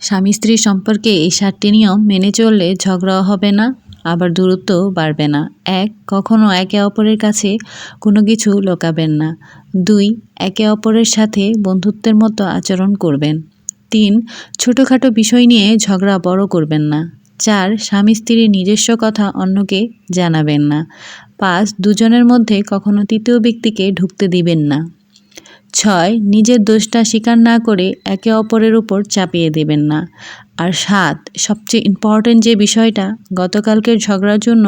স্বামী স্ত্রীর সম্পর্কে এই সাতটি নিয়ম মেনে চললে ঝগড়াও হবে না, আবার দূরত্ব বাড়বে না। এক, কখনো একে অপরের কাছে কোনো কিছু লোকাবেন না। দুই, একে অপরের সাথে বন্ধুত্বের মতো আচরণ করবেন। তিন, ছোটোখাটো বিষয় নিয়ে ঝগড়া বড় করবেন না। চার, স্বামী স্ত্রীর নিজস্ব কথা অন্যকে জানাবেন না। পাঁচ, দুজনের মধ্যে কখনো তৃতীয় ব্যক্তিকে ঢুকতে দিবেন না। ছয় নিজের দোষটা স্বীকার না করে একে অপরের উপর চাপিয়ে দেবেন না। আর সাত, সবচেয়ে ইম্পর্ট্যান্ট যে বিষয়টা গতকালকের ঝগড়ার জন্য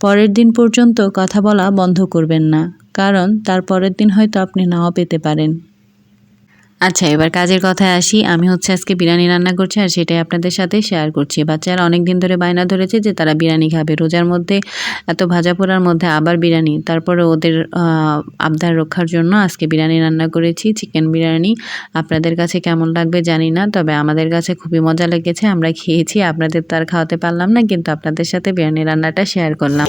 পরের দিন পর্যন্ত কথা বলা বন্ধ করবেন না, কারণ তার পরের দিন হয়তো আপনি নাও পেতে পারেন। আচ্ছা এবার কাজের কথায় আসি। আমি হচ্ছে আজকে বিরিয়ানি রান্না করছি আর সেটাই আপনাদের সাথে শেয়ার করছি। বাচ্চারা অনেক দিন ধরে বায়না ধরেছে যে তারা বিরিয়ানি খাবে। রোজার মধ্যে, এত ভাজা পোড়ার মধ্যে আবার বিরিয়ানি। তারপরে ওদের আবদার রক্ষার জন্য আজকে বিরিয়ানি রান্না করেছি, চিকেন বিরিয়ানি। আপনাদের কাছে কেমন লাগবে জানি না, তবে আমাদের কাছে খুবই মজা লেগেছে। আমরা খেয়েছি, আপনাদের তো আর খাওয়াতে পারলাম না, কিন্তু আপনাদের সাথে বিরিয়ানি রান্নাটা শেয়ার করলাম।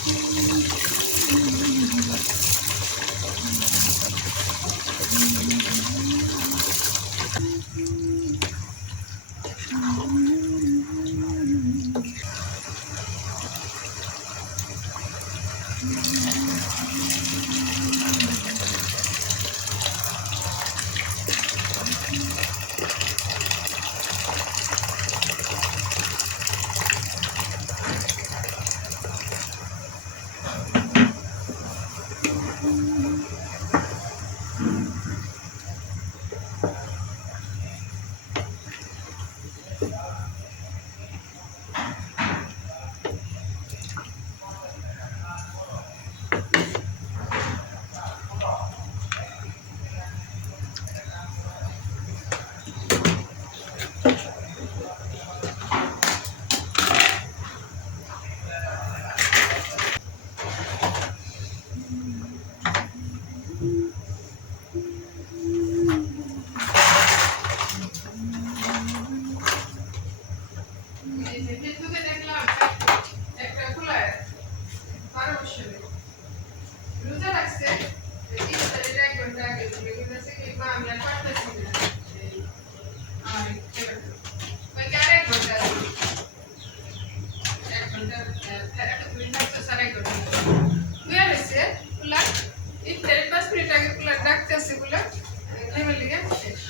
ডাকছে কুলার। এই ফের পাঁচ মিনিট আগে কুলার ডাকতেছে কুলার। ঘেমে লিগে। শেষ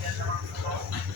Yeah,